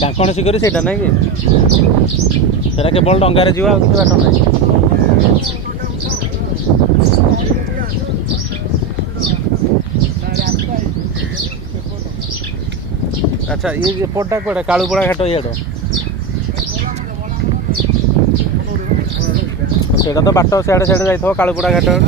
କାଙ୍କଣ ଶିକରି ସେଇଟା ନାଇଁ କି ସେଇଟା କେବଳ ଡଙ୍ଗାରେ ଯିବା ଆଉ କିଛି ବାଟ ନାହିଁ। ଆଚ୍ଛା ଇଏ ଏପଟଟା କୁଆଡ଼େ କାଳୁପଡ଼ା ଘାଟ ଇଆଡ଼ ସେଇଟା ତ ବାଟ ସିଆଡ଼େ ସିଆଡ଼େ ଯାଇଥିବ କାଳୁପଡ଼ା ଘାଟ ଆଡ଼େ।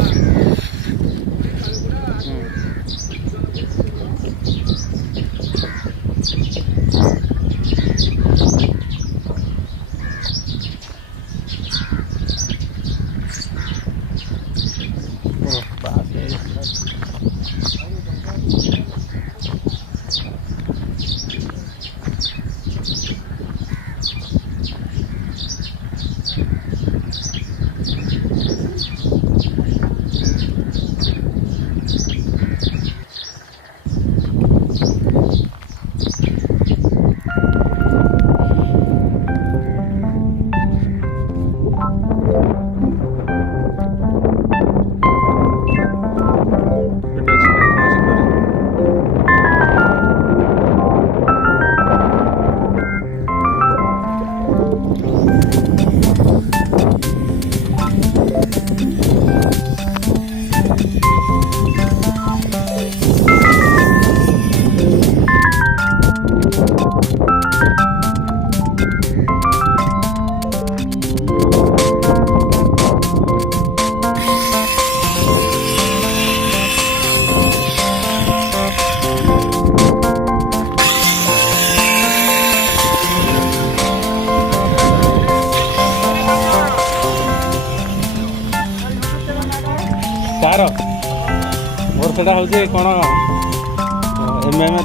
कार मोर सेटा हूँ कौन एम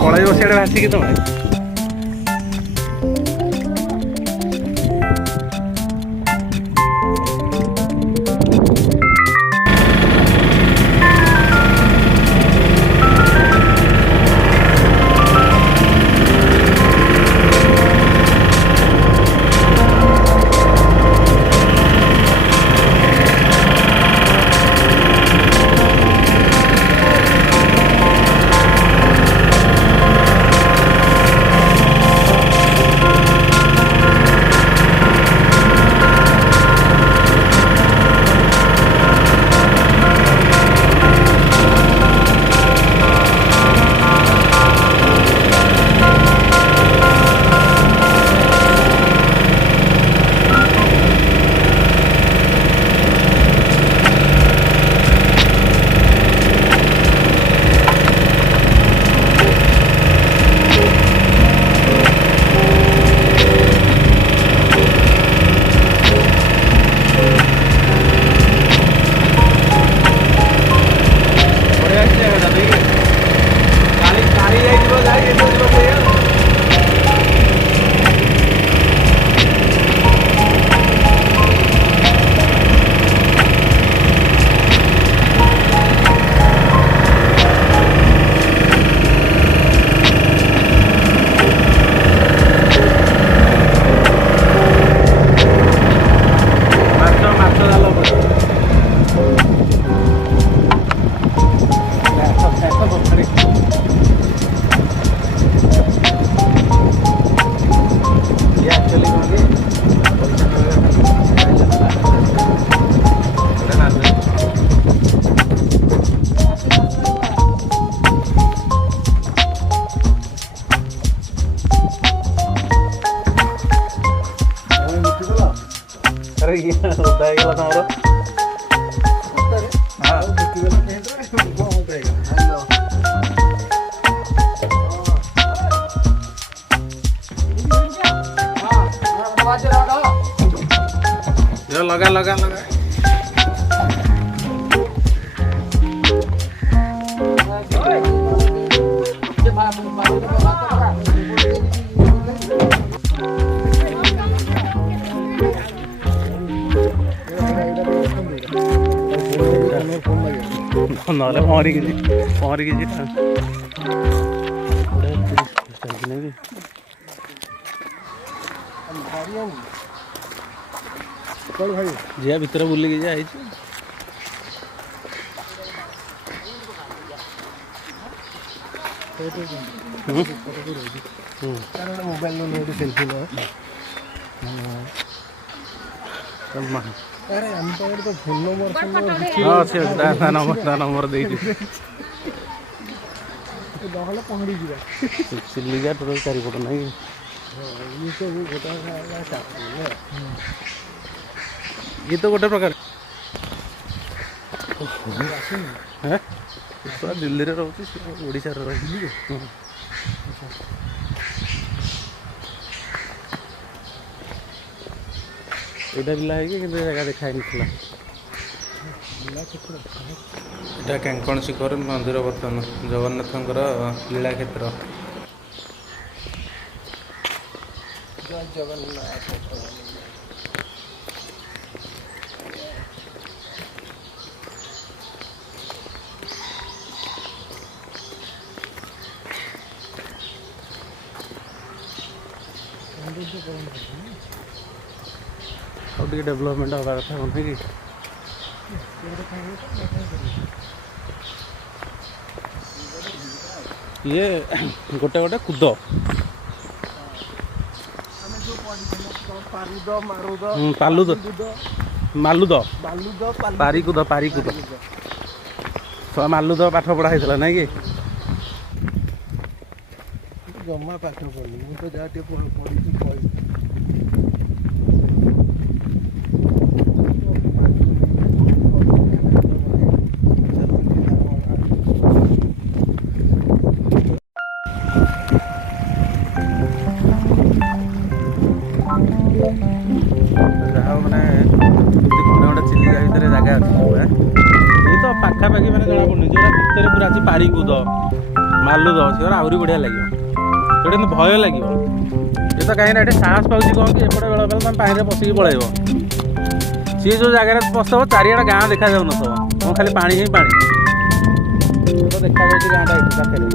पलैब सीआड़े भासिकी तुम लगा लगा लगा ना पहरिकी जिया भितर बुलिकी जा କାରଣ ମୋବାଇଲ ଗୋଟେ ସେଲ୍ଫି ନୁହଁ। ଆରେ ଆମ ପାଖରେ ତ ଫୋନ୍ ନମ୍ବର ଅଛି ତା ନମ୍ବର ଦେଇଛି। ନହେଲେ ପହଞ୍ଚିଯିବା। ଚିଲିକା ଟୋଟାଲ 4 ଫୁଟ ନାଇଁ କି? ଇଏ ସବୁ ଗୋଟେ ଇଏ ତ ଗୋଟେ ପ୍ରକାର ଦିଲ୍ଲୀରେ ରହୁଛି, ଓଡ଼ିଶାରେ ରହିଲି। ଏଇଟା ପିଲା ହେଇକି କିନ୍ତୁ ଜାଗା ଦେଖା ହେଇନଥିଲା। ଏଇଟା କାଙ୍କଣ ଶିଖର ମନ୍ଦିର ବର୍ତ୍ତମାନ ଜଗନ୍ନାଥଙ୍କର ଲୀଳାକ୍ଷେତ୍ର। ଜୟ ଜଗନ୍ନାଥ। ଆଉ ଟିକେ ଡେଭଲପମେଣ୍ଟ ହେବା କଥା ନୁହେଁ କି? ଇଏ ଗୋଟେ ଗୋଟେ କୁଦ ପାଲୁଦ ମାଲୁଦ ପାରିକୁଦ ମାଲୁଦ ପାଠ ପଢ଼ା ହେଇଥିଲା ନାଇଁ କି? ଜମା ପାଠ ପଢ଼ିନି, ମୁଁ ତ ଯାହା ଟିକେ ପଢ଼ିଛି କହିବି। ଯାହା ମାନେ ଗୋଟେ ଚିଲିକା ଭିତରେ ଜାଗା ଅଛି ସବୁ। ଏଇ ତ ପାଖାପାଖି ମାନେ ଜଣାପଡ଼ୁନି, ଯେଉଁଟା ଭିତରେ ପୁରା ଅଛି ପାରିକୁଦ ମାଲୁଦ, ସେଗୁଡ଼ା ଆହୁରି ବଢ଼ିଆ ଲାଗିବ। ସେଗୁଡ଼ା କିନ୍ତୁ ଭୟ ଲାଗିବ। ଏ ତ କାହିଁକିନା ଏଠି ସାହସ ପାଉଛି କ'ଣ କି ଏପଟେ ବେଳ ବେଳ ତୁମେ ପାଣିରେ ପଶିକି ପଳାଇବ। ସିଏ ଯେଉଁ ଜାଗାରେ ପଶିବ ଚାରିଆଡ଼େ ଗାଁ ଦେଖାଯାଉନଥିବ, କ'ଣ ଖାଲି ପାଣି ହିଁ ପାଣି। ତ ଦେଖାଯାଉଛି ଗାଁଟା ଏଠି ପାଖରେ।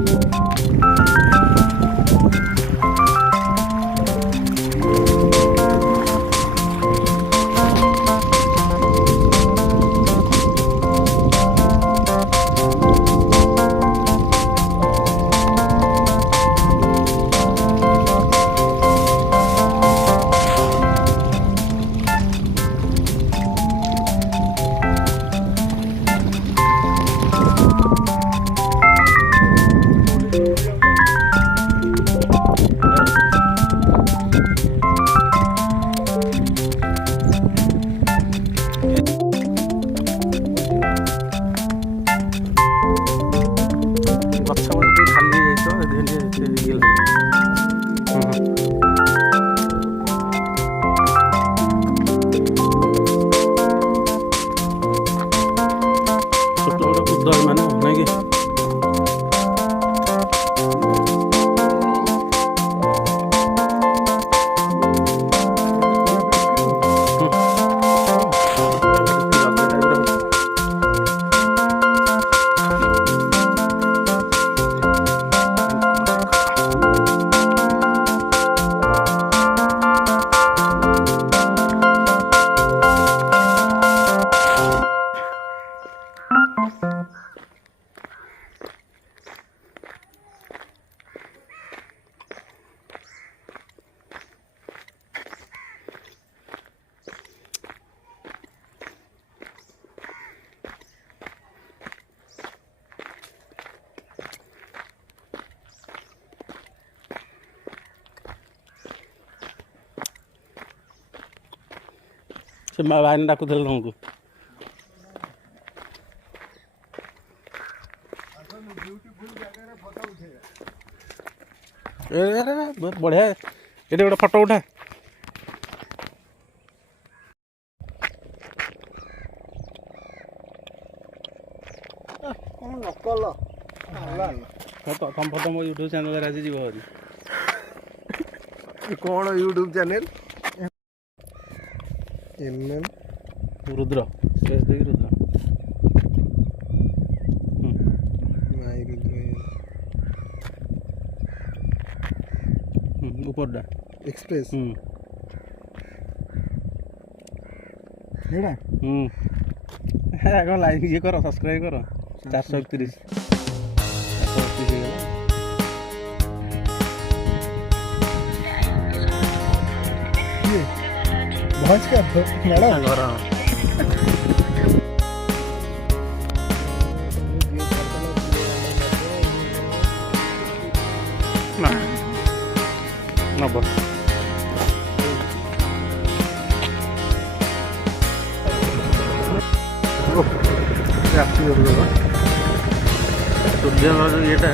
ସେ ଭାଇନା ଡାକୁଥିଲେ ତମକୁ। ବଢ଼ିଆ, ଏଠି ଗୋଟେ ଫଟୋ ଉଠା। କ'ଣ ନକଲ ତମ ଫଟୋ ମୋ ୟୁଟ୍ୟୁବ ଚ୍ୟାନେଲରେ ଆଜି ଯିବ ଭାରି। କ'ଣ ୟୁଟ୍ୟୁବ ଚ୍ୟାନେଲ? MM ରୁଦ୍ର ସ୍ପେସ୍ ଦେଇକି ରୁଦ୍ର। ନାଇଁ ରୁଦ୍ର ଉପରଟା ଏକ୍ସପ୍ରେସ୍। ଆଗ ଲାଇକ୍ ଇଏ କର, ସବସ୍କ୍ରାଇବ୍ କର। 431 ହେଇଗଲା। ନମସ୍କାର ମ୍ୟାଡ଼ାମ ଘର ନା ନବ ସୂର୍ଯ୍ୟଙ୍କର ଯୋଉ ଇଏଟା